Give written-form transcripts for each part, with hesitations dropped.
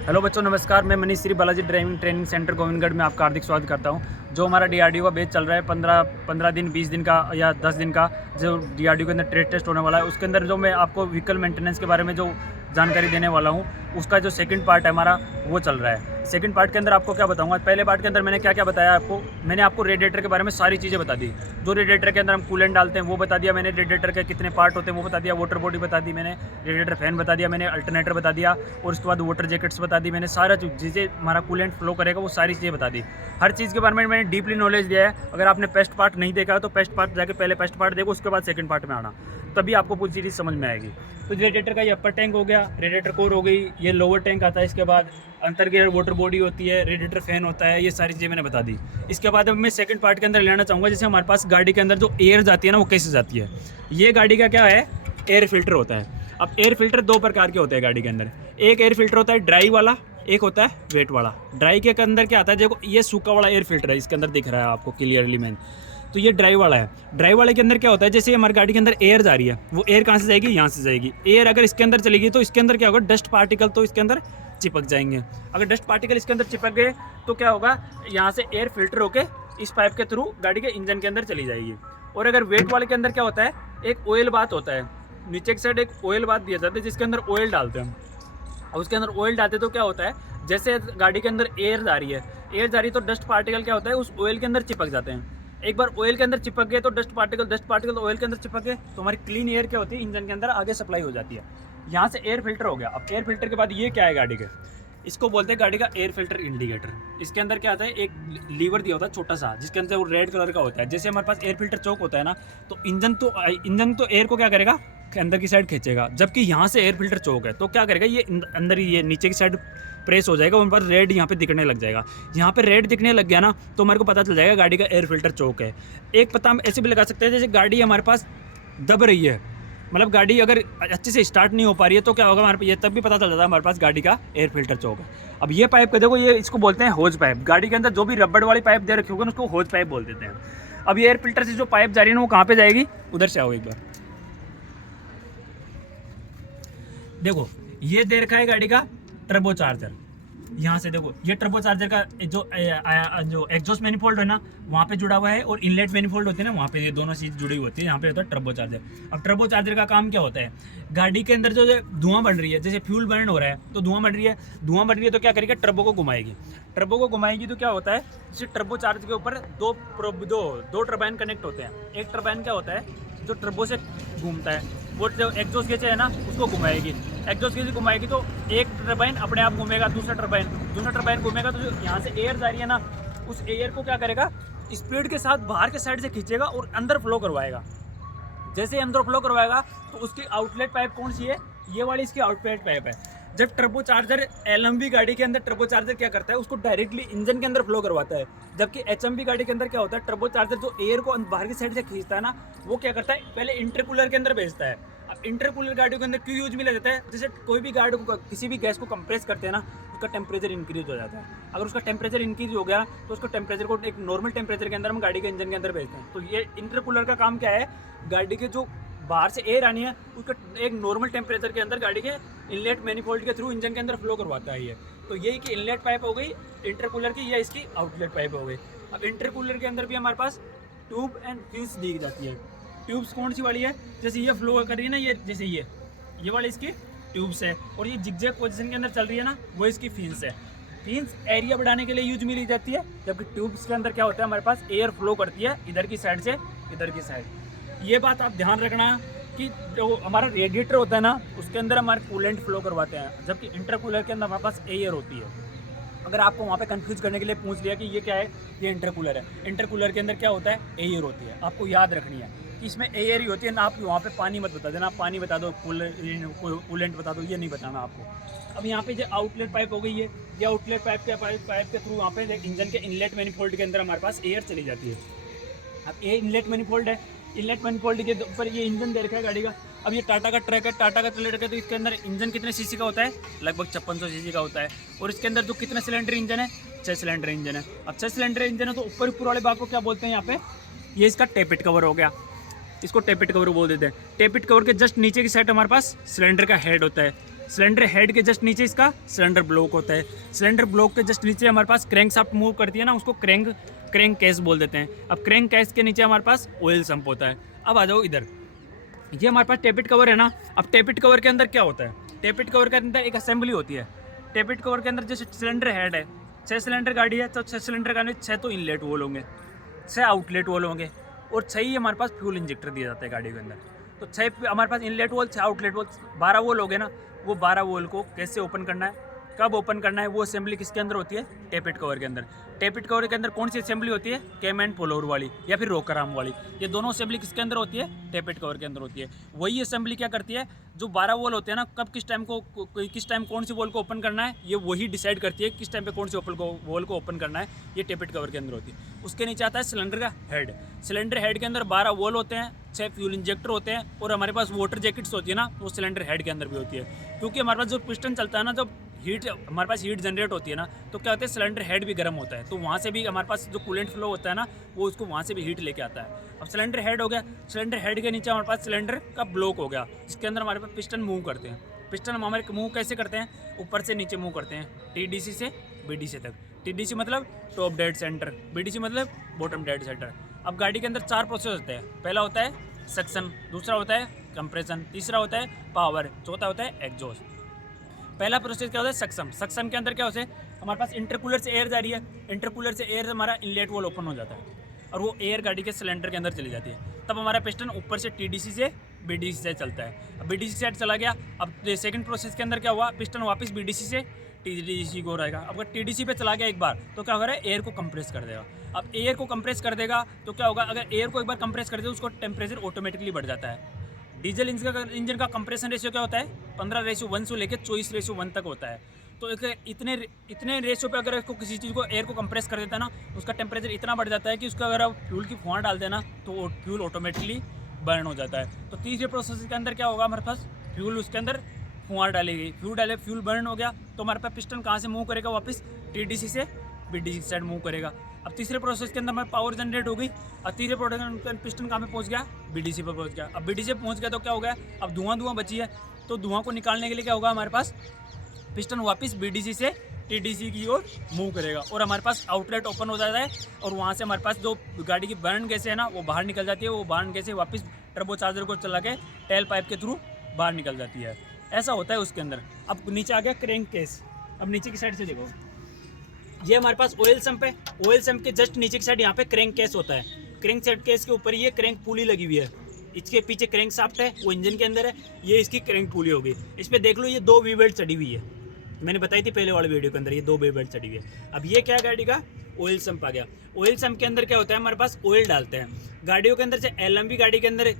Hello बच्चों, नमस्कार। मैं Manish Shri Balaji driving training centre Gobindgarh में आपका हार्दिक स्वागत करता हूं। जो हमारा डीआरडीओ का बैच चल रहा है 15 दिन 20 दिन का या 10 दिन का, जो डीआरडीओ के अंदर ट्रेड टेस्ट होने वाला है, उसके अंदर जो मैं आपको व्हीकल मेंटेनेंस के बारे में जो जानकारी देने वाला हूं, उसका जो सेकंड पार्ट है हमारा, वो चल रहा है। सेकंड पार्ट के अंदर आपको क्या बताऊंगा, पहले पार्ट के अंदर मैंने क्या क्या बताया आपको, मैंने आपको रेडिएटर के बारे में सारी चीज़ें बता दी। जो रेडिएटर के अंदर हम कूलेंट डालते हैं वो बता दिया मैंने, रेडिएटर के कितने पार्ट होते हैं वो बता दिया, वाटर बॉडी बता दी मैंने, रेडिएटर फैन बता दिया मैंने, अल्टरनेटर बता दिया, और उसके बाद वाटर जैकेट्स बता दी मैंने। सारा चीज़ें हमारा कूलेंट फ्लो करेगा वो सारी चीज़ें बता दी। हर चीज़ के बारे में मैंने डीपली नॉलेज दिया है। अगर आपने पेस्ट पार्ट नहीं देखा है तो पेस्ट पार्ट जाके पहले पेस्ट पार्ट देखो, उसके बाद सेकंड पार्ट में आना, तभी आपको पूरी चीज़ समझ में आएगी। तो रेडिएटर का ये अपर टैंक हो गया, रेडिएटर कोर हो गई, ये लोअर टैंक आता है, इसके बाद अंतर गियर वाटर बॉडी होती है, रेडिएटर फैन होता है, ये सारी चीज़ें मैंने बता दी। इसके बाद अब मैं सेकंड पार्ट के अंदर लेना चाहूँगा, जैसे हमारे पास गाड़ी के अंदर जो एयर जाती है ना, वो कैसे जाती है। ये गाड़ी का क्या है, एयर फिल्टर होता है। अब एयर फिल्टर दो प्रकार के होते हैं गाड़ी के अंदर। एक एयर फिल्टर होता है ड्राई वाला, एक होता है वेट वाला। ड्राई के अंदर क्या आता है, देखो ये सूखा वाला एयर फिल्टर है, इसके अंदर दिख रहा है आपको क्लियरली मैन, तो ये ड्राई वाला है। ड्राई वाले के अंदर क्या होता है, जैसे हमारी गाड़ी के अंदर एयर जा रही है, वो एयर कहाँ से जाएगी, यहाँ से जाएगी। एयर अगर इसके अंदर चलेगी तो इसके अंदर क्या होगा, डस्ट पार्टिकल तो इसके अंदर चिपक जाएंगे। अगर डस्ट पार्टिकल इसके अंदर चिपक गए तो क्या होगा, यहाँ से एयर फिल्टर होके इस पाइप के थ्रू गाड़ी के इंजन के अंदर चली जाएगी। और अगर वेट वाले के अंदर क्या होता है, एक ऑयल बाथ होता है, नीचे की साइड एक ऑयल बाथ दिया जाता है जिसके अंदर ऑयल डालते हैं। और उसके अंदर ऑयल डालते तो क्या होता है, जैसे गाड़ी के अंदर एयर जा रही है, एयर जा रही है तो डस्ट पार्टिकल क्या होता है, उस ऑयल के अंदर चिपक जाते हैं। एक बार ऑयल के अंदर चिपक गए तो डस्ट पार्टिकल तो ऑयल के अंदर चिपक गए तो हमारी क्लीन एयर क्या होती है, इंजन के अंदर आगे सप्लाई हो जाती है। यहाँ से एयर फिल्टर हो गया। अब एयर फिल्टर के बाद ये क्या है गाड़ी के, इसको बोलते हैं गाड़ी का एयर फिल्टर इंडिकेटर। इसके अंदर क्या आता है, एक लीवर दिया होता है छोटा सा, जिसके अंदर वो रेड कलर का होता है। जैसे हमारे पास एयर फिल्टर चौक होता है ना, तो इंजन तो एयर को क्या करेगा, अंदर की साइड खींचेगा। जबकि यहाँ से एयर फिल्टर चौक है तो क्या करेगा, ये अंदर ही ये नीचे की साइड प्रेस हो जाएगा, उन पर रेड यहाँ पे दिखने लग जाएगा। यहाँ पे रेड दिखने लग गया ना तो हमारे को पता चल जाएगा गाड़ी का एयर फिल्टर चौक है। एक पता हम ऐसे भी लगा सकते हैं, जैसे गाड़ी हमारे पास दब रही है, मतलब गाड़ी अगर अच्छे से स्टार्ट नहीं हो पा रही है तो क्या होगा हमारे पास, ये तब भी पता चल जाता है हमारे पास गाड़ी का एयर फिल्टर चौक है। अब ये पाइप का देखो, ये इसको बोलते हैं होज पाइप। गाड़ी के अंदर जो भी रबड़ वाली पाइप दे रखी होगी उसको होज पाइप बोल देते हैं। अब ये एयर फिल्टर से जो पाइप जा रही है ना, वो कहाँ पे जाएगी, उधर से आओ एक बार देखो, ये दे रखा है गाड़ी का टर्बो चार्जर। यहाँ से देखो, ये टर्बो चार्जर का जो एग्जॉस्ट मैनिफोल्ड है ना, वहाँ पे जुड़ा हुआ है, और इनलेट मैनिफोल्ड होते हैं ना, वहाँ पे ये दोनों चीज़ जुड़ी होती है। यहाँ पे होता है टर्बो चार्जर। अब टर्बो चार्जर का काम क्या होता है, गाड़ी के अंदर जो धुआं बढ़ रही है, जैसे फ्यूल बर्न हो रहा है तो धुआं बढ़ रही है तो क्या करेगी, टर्बो को घुमाएगी तो क्या होता है, जैसे टर्बो चार्जर के ऊपर दो टर्बाइन कनेक्ट होते हैं। एक टर्बाइन क्या होता है, जो टर्बो से घूमता है, वो जो एग्जॉस्ट गेज है ना उसको घुमाएगी। एग्जॉस्ट गेज घुमाएगी तो एक टर्बाइन अपने आप घूमेगा, दूसरा टर्बाइन घूमेगा, तो जो यहाँ से एयर जा रही है ना, उस एयर को क्या करेगा, स्पीड के साथ बाहर के साइड से खींचेगा और अंदर फ्लो करवाएगा। जैसे अंदर फ्लो करवाएगा तो उसकी आउटलेट पाइप कौन सी है, ये वाली इसकी आउटलेट पाइप है। जब टर्बो चार्जर एलएमवी गाड़ी के अंदर टर्बो चार्जर क्या करता है, उसको डायरेक्टली इंजन के अंदर फ्लो करवाता है। जबकि एचएमवी गाड़ी के अंदर क्या होता है, टर्बो चार्जर जो एयर को बाहर की साइड से खींचता है ना, वो क्या करता है, पहले इंटरकूलर के अंदर भेजता है। अब इंटरकूलर गाड़ियों के अंदर क्यों यूज में ले जाता है, जैसे कोई भी गाड़ी को किसी भी गैस को कंप्रेस करते हैं ना, उसका टेम्परेचर इंक्रीज हो जाता है। अगर उसका टेम्परेचर इंक्रीज हो गया तो उसको टेम्परेचर को एक नॉर्मल टेम्परेचर के अंदर हम गाड़ी के इंजन के अंदर भेजते हैं। तो ये इंटरकूलर का काम क्या है, गाड़ी के जो बाहर से एयर आनी है उसका एक नॉर्मल टेम्परेचर के अंदर गाड़ी के इनलेट मैनिफोल्ड के थ्रू इंजन के अंदर फ्लो करवाता है ये। तो यही कि इनलेट पाइप हो गई इंटरकूलर की, या इसकी आउटलेट पाइप हो गई। अब इंटरकूलर के अंदर भी हमारे पास ट्यूब एंड फिन्स दी जाती है। ट्यूब्स कौन सी वाली है, जैसे ये फ्लो कर रही है ना, ये जैसे ये वाली इसकी ट्यूब्स है, और ये जिगजैग पोजीशन के अंदर चल रही है ना, वो इसकी फिन्स है। फिन्स एरिया बढ़ाने के लिए यूज में ली जाती है, जबकि ट्यूब्स के अंदर क्या होता है, हमारे पास एयर फ्लो करती है इधर की साइड से इधर की साइड। ये बात आप ध्यान रखना कि जो हमारा रेडिएटर होता है ना, उसके अंदर हमारे कूलेंट फ्लो करवाते हैं, जबकि इंटरकूलर के अंदर हमारे पास एयर होती है। अगर आपको वहाँ पे कंफ्यूज करने के लिए पूछ लिया कि ये क्या है, ये इंटरकूलर है। इंटरकूलर के अंदर क्या होता है, एयर होती है। आपको याद रखनी है कि इसमें एयर ही होती है ना, आप वहाँ पे पानी मत बता देना, आप पानी बता दो, कूलेंट बता दो, ये नहीं बताना आपको। अब यहाँ पे जो आउटलेट पाइप हो गई है, ये आउटलेट पाइप के थ्रू वहाँ पे इंजन के इनलेट मैनिफोल्ड के अंदर हमारे पास एयर चली जाती है। अब ये इनलेट मैनिफोल्ड है, इनलेट मैनिफोल्ड के ऊपर ये इंजन दे रखा है गाड़ी का। अब ये टाटा का ट्रक है, टाटा का ट्रक है, तो इसके अंदर इंजन कितने सीसी का होता है, लगभग 5600 सीसी का होता है। और इसके अंदर जो कितने सिलेंडर इंजन है, 6 सिलेंडर इंजन है। अब 6 सिलेंडर इंजन है तो ऊपर वाले भाग को क्या बोलते हैं, यहाँ पे ये इसका टेपिट कवर हो गया। इसको टेपिट कवर बोल देते हैं। टेपिट कवर के जस्ट नीचे की साइड हमारे पास सिलेंडर का हेड होता है। सिलेंडर हेड के जस्ट नीचे इसका सिलेंडर ब्लॉक होता है। सिलेंडर ब्लॉक के जस्ट नीचे हमारे पास क्रैंक शाफ्ट मूव करती है ना, उसको क्रैंक केस बोल देते हैं। अब क्रैंक केस के नीचे हमारे पास ऑयल सम्प होता है। अब आ जाओ इधर, ये हमारे पास टेपिट कवर है ना। अब टेपिट कवर के अंदर क्या होता है? टेपिट कवर के अंदर एक असेंबली होती है। टेपिट कवर के अंदर जैसे सिलेंडर हेड है, 6 सिलेंडर गाड़ी है तो 6 सिलेंडर गाड़ी में 6 तो इनलेट वोल होंगे, 6 आउटलेट वोल होंगे और 6 ही हमारे पास फ्यूल इंजेक्टर दिया जाता है गाड़ी के अंदर। तो 6 हमारे पास इनलेट वोल, 6 आउटलेट वोल, 12 वोल हो गए ना। वो 12 वोल को कैसे ओपन करना है, कब ओपन करना है, वो असेंबली किसके अंदर होती है? टेपिट कवर के अंदर। टेपिट कवर के अंदर कौन सी असेंबली होती है? कैम एंड फोलोवर वाली या फिर रोकर आर्म वाली, ये दोनों असेंबली किसके अंदर होती है? टेपिट कवर के अंदर होती है। वही असेंबली क्या करती है, जो 12 वोल होते हैं ना, कब किस टाइम कौन सी वोल को ओपन करना है, ये वही डिसाइड करती है किस टाइम पे कौन सी वोल को ओपन करना है। ये टेपिट कवर के अंदर होती है। उसके नीचे आता है सिलेंडर का हेड। सिलेंडर हेड के अंदर 12 वोल होते हैं, 6 फ्यूल इंजेक्टर होते हैं और हमारे पास वाटर जैकेट्स होती है ना, वो सिलेंडर हेड के अंदर भी होती है। क्योंकि हमारे पास जो पिस्टन चलता है ना, जब हीट हमारे पास हीट जनरेट होती है ना, तो क्या होता है, सिलेंडर हेड भी गर्म होता है, तो वहाँ से भी हमारे पास जो कूलेंट फ्लो होता है ना, वो उसको वहाँ से भी हीट लेके आता है। अब सिलेंडर हेड हो गया, सिलेंडर हेड के नीचे हमारे पास सिलेंडर का ब्लॉक हो गया, जिसके अंदर हमारे पास पिस्टन मूव करते हैं। पिस्टन हमारे मूव कैसे करते हैं? ऊपर से नीचे मूव करते हैं, TDC से BDC तक। TDC मतलब टॉप डेड सेंटर, BDC मतलब बॉटम डेड सेंटर। अब गाड़ी के अंदर 4 प्रोसेस होते हैं। पहला होता है सक्शन, दूसरा होता है कंप्रेशन, तीसरा होता है पावर, चौथा होता है एग्जॉस्ट। पहला प्रोसेस क्या होता है? सक्शन। सक्शन के अंदर क्या होता है, हमारे पास इंटरकूलर से एयर जा रही है, इंटरकूलर से एयर हमारा इनलेट वॉल ओपन हो जाता है और वो एयर गाड़ी के सिलेंडर के अंदर चली जाती है। तब हमारा पिस्टन ऊपर से TDC से BDC से चलता है। अब BDC से चला गया, अब सेकंड प्रोसेस के अंदर क्या हुआ, पिस्टन वापस BDC से TDC को रहेगा। अब अगर TDC पे चला गया एक बार, तो क्या होगा, एयर को कंप्रेस कर देगा। अब एयर को कंप्रेस कर देगा तो क्या होगा, अगर एयर को एक बार कंप्रेस कर दे, उसको टेम्परेचर ऑटोमेटिकली बढ़ जाता है। डीजल इंजन का कंप्रेशन रेशियो क्या होता है? 15:1 से लेकर 24:1 तक होता है। तो इतने रेशियो पे अगर इसको किसी चीज़ को एयर को कंप्रेस कर देता है ना, उसका टेम्परेचर इतना बढ़ जाता है कि उसका अगर आप फ्यूल की फुहार डाल देना तो फ्यूल ऑटोमेटिकली बर्न हो जाता है। तो तीसरे प्रोसेस के अंदर क्या होगा, हमारे पास फ्यूल उसके अंदर फुहार डालेगी, फ्यूल बर्न हो गया तो हमारे पास पिस्टन कहाँ से मूव करेगा, वापस TDC से BDC साइड मूव करेगा। अब तीसरे प्रोसेस के अंदर हमारे पावर जनरेट हो गई। अब तीसरे प्रोसेस पिस्टन कहाँ पे पहुँच गया? BDC पर पहुँच गया। अब BDC पे पहुँच गया तो क्या हो गया, अब धुआं बची है, तो धुआं को निकालने के लिए क्या होगा, हमारे पास पिस्टन वापस BDC से TDC की ओर मूव करेगा और हमारे पास आउटलेट ओपन हो जाता है और वहाँ से हमारे पास जो गाड़ी की बर्न गैसें है ना, वो बाहर निकल जाती है। वो बर्न गैसें वापस टर्बो चार्जर को चला के टेल पाइप के थ्रू बाहर निकल जाती है। ऐसा होता है उसके अंदर। अब नीचे आ गया क्रैंक केस। अब नीचे की साइड से देखो, ये हमारे पास ऑयल सम्प है। ऑयल सम्प के जस्ट नीचे की साइड यहाँ पे क्रैंक केस होता है। क्रैंक सेट केस के ऊपर ये क्रैंक पुली लगी हुई है, इसके पीछे क्रैंक शाफ्ट है, वो इंजन के अंदर है, ये इसकी क्रैंक पुली होगी। इस पर देख लो, ये 2 वी बेल्ट चढ़ी हुई है, मैंने बताई थी पहले वाले वीडियो के अंदर, ये 2 वी बेल्ट चढ़ी हुई है। अब ये क्या है, गाड़ी का ऑयल सम्प आ गया। ऑयल सम्प के अंदर क्या होता है, हमारे पास ऑयल डालते हैं। गाड़ियों के अंदर से LMV गाड़ी के अंदर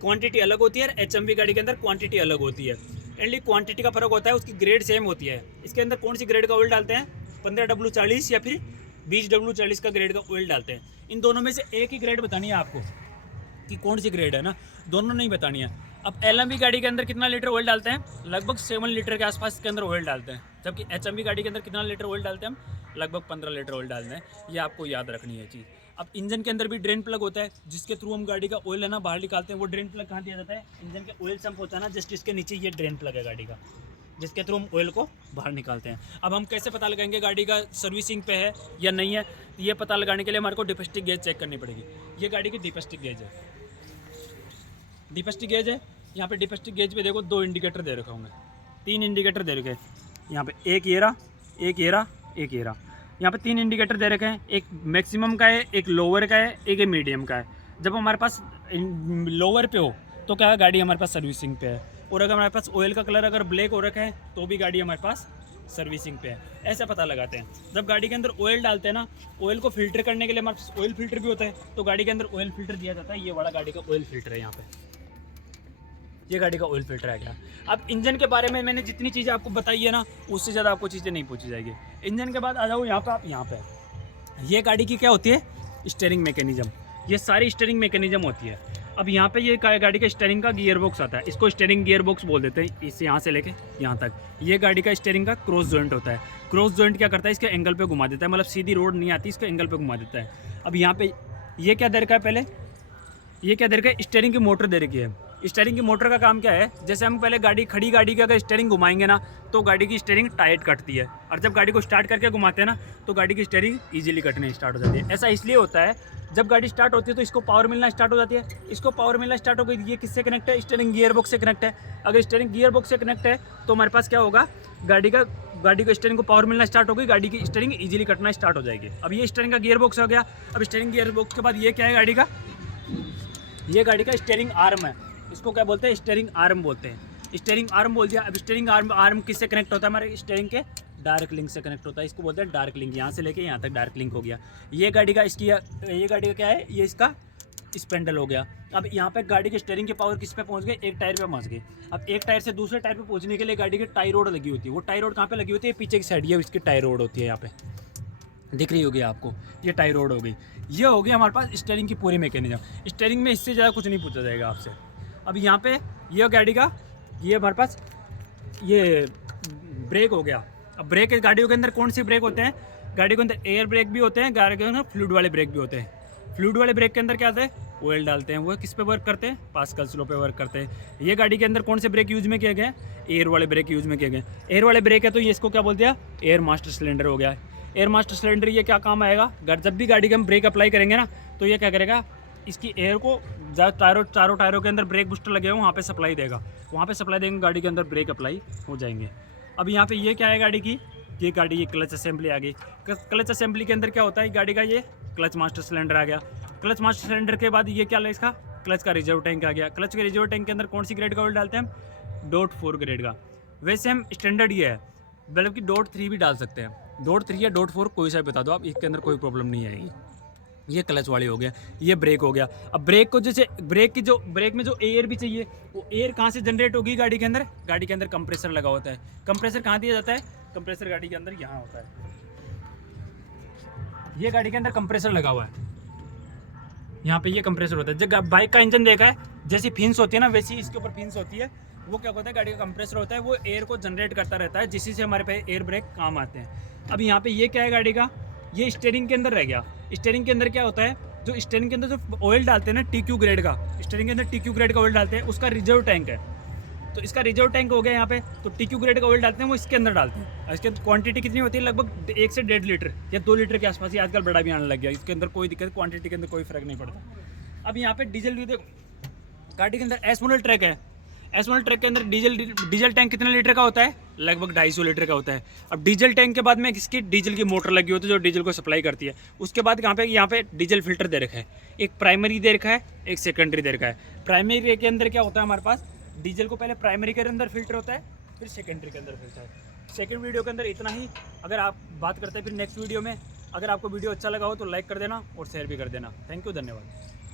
क्वांटिटी अलग होती है और HMV गाड़ी के अंदर क्वांटिटी अलग होती है। एंडली क्वांटिटी का फर्क होता है, उसकी ग्रेड सेम होती है। इसके अंदर कौन सी ग्रेड का ऑयल डालते हैं, 15W40 या फिर 20W40 का ग्रेड का ऑयल डालते हैं। इन दोनों में से एक ही ग्रेड बतानी है आपको कि कौन सी ग्रेड है ना, दोनों नहीं बतानी है। अब LMV गाड़ी के अंदर कितना लीटर ऑयल डालते हैं, लगभग 7 लीटर के आसपास के अंदर ऑयल डालते हैं। जबकि HMV गाड़ी के अंदर कितना लीटर ऑयल डालते हैं हम, लगभग 15 लीटर ऑयल डालते हैं। ये आपको याद रखनी है चीज़। अब इंजन के अंदर भी ड्रेन प्लग होता है, जिसके थ्रू हम गाड़ी का ऑयल है ना बाहर निकालते हैं। वो ड्रेन प्लग कहाँ दिया जाता है, इंजन के ऑयल सम्प होता है ना, जस्ट इसके नीचे ये ड्रेन प्लग है गाड़ी का, जिसके थ्रू हम ऑयल को बाहर निकालते हैं। अब हम कैसे पता लगाएंगे गाड़ी का सर्विसिंग पे है या नहीं है, ये पता लगाने के लिए हमारे को डिपस्टिक गेज चेक करनी पड़ेगी। ये गाड़ी की डिपस्टिक गेज है, डिपस्टिक गेज है। यहाँ पे डिपस्टिक गेज पे देखो 2 इंडिकेटर दे रखे होंगे, 3 इंडिकेटर दे रखे हैं। यहाँ पे एक ये रहा, एक ये रहा, एक ये रहा। यहाँ पे 3 इंडिकेटर दे रखे हैं, एक मैक्सिमम का है, एक लोअर का है, एक मीडियम का है। जब हमारे पास लोअर पे हो तो क्या है, गाड़ी हमारे पास सर्विसिंग पे है। और अगर हमारे पास ऑयल का कलर अगर ब्लैक हो रखा है तो भी गाड़ी हमारे पास सर्विसिंग पे है। ऐसा पता लगाते हैं। जब गाड़ी के अंदर ऑयल डालते हैं ना, ऑयल को फिल्टर करने के लिए हमारे पास ऑयल फिल्टर भी होता है, तो गाड़ी के अंदर ऑयल फिल्टर दिया जाता है। ये वाला गाड़ी का ऑयल फिल्टर है, यहाँ पे ये गाड़ी का ऑयल फिल्टर है। क्या अब इंजन के बारे में मैंने जितनी चीज़ें आपको बताई है ना, उससे ज़्यादा आपको चीज़ें नहीं पूछी जाएगी। इंजन के बाद आ जाओ यहाँ पे, आप यहाँ पे ये गाड़ी की क्या होती है, स्टीयरिंग मैकेनिज्म। ये सारी स्टीयरिंग मैकेनिज्म होती है। अब यहाँ पे ये गाड़ी का स्टीयरिंग का गियर बॉक्स आता है, इसको स्टीयरिंग गियर बॉक्स बोल देते हैं। इससे यहाँ से लेके यहाँ तक ये गाड़ी का स्टीयरिंग का क्रॉस जॉइंट होता है। क्रॉस जॉइंट क्या करता है, इसके एंगल पे घुमा देता है, मतलब सीधी रोड नहीं आती, इसका एंगल पे घुमा देता है। अब यहाँ पे ये क्या दे रखा है, पहले ये क्या दे रखा है, स्टीयरिंग की मोटर दे रखी है। स्टीयरिंग की मोटर का काम क्या है, जैसे हम पहले खड़ी गाड़ी की अगर स्टीयरिंग घुमाएंगे ना तो गाड़ी की स्टीयरिंग टाइट कटती है, और जब गाड़ी को स्टार्ट करके घुमाते हैं ना तो गाड़ी की स्टीयरिंग इजीली कटने स्टार्ट हो जाती है। ऐसा इसलिए होता है, जब गाड़ी स्टार्ट होती है तो इसको पावर मिलना स्टार्ट हो जाती है। इसको पावर मिलना स्टार्ट हो गई, ये किससे कनेक्ट है, स्टीयरिंग गियर बॉक्स से कनेक्ट है। अगर स्टीयरिंग गियर बॉक्स से कनेक्ट है तो हमारे पास क्या होगा, गाड़ी को स्टीयरिंग को पावर मिलना स्टार्ट हो गई, गाड़ी की स्टीयरिंग इजीली कटना स्टार्ट हो जाएगी। अब ये स्टीयरिंग का गियर बॉक्स हो गया। अब स्टीयरिंग गियर बॉक्स के बाद ये क्या है, गाड़ी का, ये गाड़ी का स्टीयरिंग आर्म है। इसको क्या बोलते हैं, स्टीयरिंग आर्म बोलते हैं। स्टीयरिंग आर्म बोल दिया। अब स्टीयरिंग आर्म किससे कनेक्ट होता है, हमारे स्टीयरिंग के डार्क लिंक से कनेक्ट होता है। इसको बोलते हैं डार्क लिंक, यहाँ से लेके यहाँ तक डार्क लिंक हो गया। ये गाड़ी का ये गाड़ी का क्या है, ये इसका स्पेंडल हो गया। अब यहाँ पे गाड़ी के स्टीयरिंग की पावर किस पे पहुँच गई, एक टायर पे पहुँच गई। अब एक टायर से दूसरे टायर पे पहुँचने के लिए गाड़ी की टाई रोड लगी होती है। वो टाई रोड कहाँ पे लगी होती है, पीछे की साइड, ये इसकी टाई रोड होती है, यहाँ पे दिख रही होगी आपको, ये टाई रोड हो गई। ये हो गया हमारे पास स्टीयरिंग की पूरी मैकेनिज्म। स्टीयरिंग में इससे ज़्यादा कुछ नहीं पूछा जाएगा आपसे। अब यहाँ पे ये गाड़ी का, ये हमारे पास ये ब्रेक हो गया। अब ब्रेक गाड़ियों के अंदर कौन सी ब्रेक होते हैं, गाड़ी के अंदर एयर ब्रेक भी होते हैं, गाड़ी के अंदर फ्लूइड वाले ब्रेक भी होते हैं। फ्लूइड वाले ब्रेक के अंदर क्या होता है, ऑयल डालते हैं। वो किस पे वर्क करते हैं, पास्कल लॉ पे वर्क करते हैं। ये गाड़ी के अंदर कौन से ब्रेक यूज में किए गए, एयर वाले ब्रेक यूज में किए गए। एयर वाले ब्रेक है तो ये इसको क्या बोलते हैं, एयर मास्टर सिलेंडर हो गया। एयर मास्टर सिलेंडर ये क्या काम आएगा, जब भी गाड़ी के हम ब्रेक अप्लाई करेंगे ना तो ये क्या करेगा, इसकी एयर को चारों टायरों के अंदर ब्रेक बूस्टर लगे हुए वहाँ पे सप्लाई देगा। वहाँ पे सप्लाई देंगे, गाड़ी के अंदर ब्रेक अप्लाई हो जाएंगे। अब यहाँ पे ये क्या है गाड़ी की, ये गाड़ी ये क्लच असेंबली आ गई। क्लच असेंबली के अंदर क्या होता है, गाड़ी का ये क्लच मास्टर सिलेंडर आ गया। क्लच मास्टर सिलेंडर के बाद ये क्या है, इसका क्लच का रिजर्व टैंक आ गया। क्लच के रिजर्व टैंक के अंदर कौन सी ग्रेड का ऑयल डालते हैं हम, .4 ग्रेड का। वैसे हम स्टैंडर्ड ये है, बल्कि .3 भी डाल सकते हैं। .3 या .4 कोई सा भी बता दो आप, इसके अंदर कोई प्रॉब्लम नहीं आएगी। ये क्लच वाली हो गया, ये ब्रेक हो गया। अब ब्रेक को जैसे ब्रेक में जो एयर भी चाहिए, वो एयर कहाँ से जनरेट होगी, गाड़ी के अंदर कंप्रेसर लगा होता है। कंप्रेसर कहाँ दिया जाता है, कंप्रेसर गाड़ी के अंदर यहाँ होता है। ये गाड़ी के अंदर कंप्रेसर लगा हुआ है, यहाँ पे ये कंप्रेसर होता है। जब बाइक का इंजन देखा है, जैसी फिन्स होती है ना वैसी इसके ऊपर फिन्स होती है। वो क्या होता है, गाड़ी का कंप्रेसर होता है, वो एयर को जनरेट करता रहता है, जिससे हमारे पे एयर ब्रेक काम आते हैं। अब यहाँ पे ये क्या है गाड़ी का, ये स्टीयरिंग के अंदर रह गया। स्टीयरिंग के अंदर क्या होता है, जो स्टीयरिंग के अंदर जो ऑयल डालते हैं ना, TQ ग्रेड का, स्टीयरिंग के अंदर TQ ग्रेड का ऑयल डालते हैं, उसका रिजर्व टैंक है। तो इसका रिजर्व टैंक हो गया यहाँ पे, तो TQ ग्रेड का ऑयल डालते हैं, वो इसके अंदर डालते हैं। इसके क्वांटिटी कितनी होती है, लगभग 1 से 1.5 लीटर या 2 लीटर के आसपास ही आजकल बड़ा भी आने लग गया। इसके अंदर कोई दिक्कत, क्वांटिटी के अंदर कोई फर्क नहीं पड़ता। अब यहाँ पे डीजल भी देखो, गाड़ी के अंदर एस्मोनल ट्रैक है। एस्मोनल ट्रैक के अंदर डीजल टैंक कितने लीटर का होता है, लगभग 250 लीटर का होता है। अब डीजल टैंक के बाद में इसकी डीजल की मोटर लगी होती है जो डीजल को सप्लाई करती है। उसके बाद यहाँ पे डीजल फिल्टर दे रखा है, एक प्राइमरी दे रखा है, एक सेकेंडरी दे रखा है। प्राइमरी के अंदर क्या होता है, हमारे पास डीजल को पहले प्राइमरी के अंदर फिल्टर होता है, फिर सेकेंडरी के अंदर फिल्टर है। सेकेंड वीडियो के अंदर इतना ही। अगर आप बात करते हैं फिर नेक्स्ट वीडियो में। अगर आपको वीडियो अच्छा लगा हो तो लाइक कर देना और शेयर भी कर देना। थैंक यू, धन्यवाद।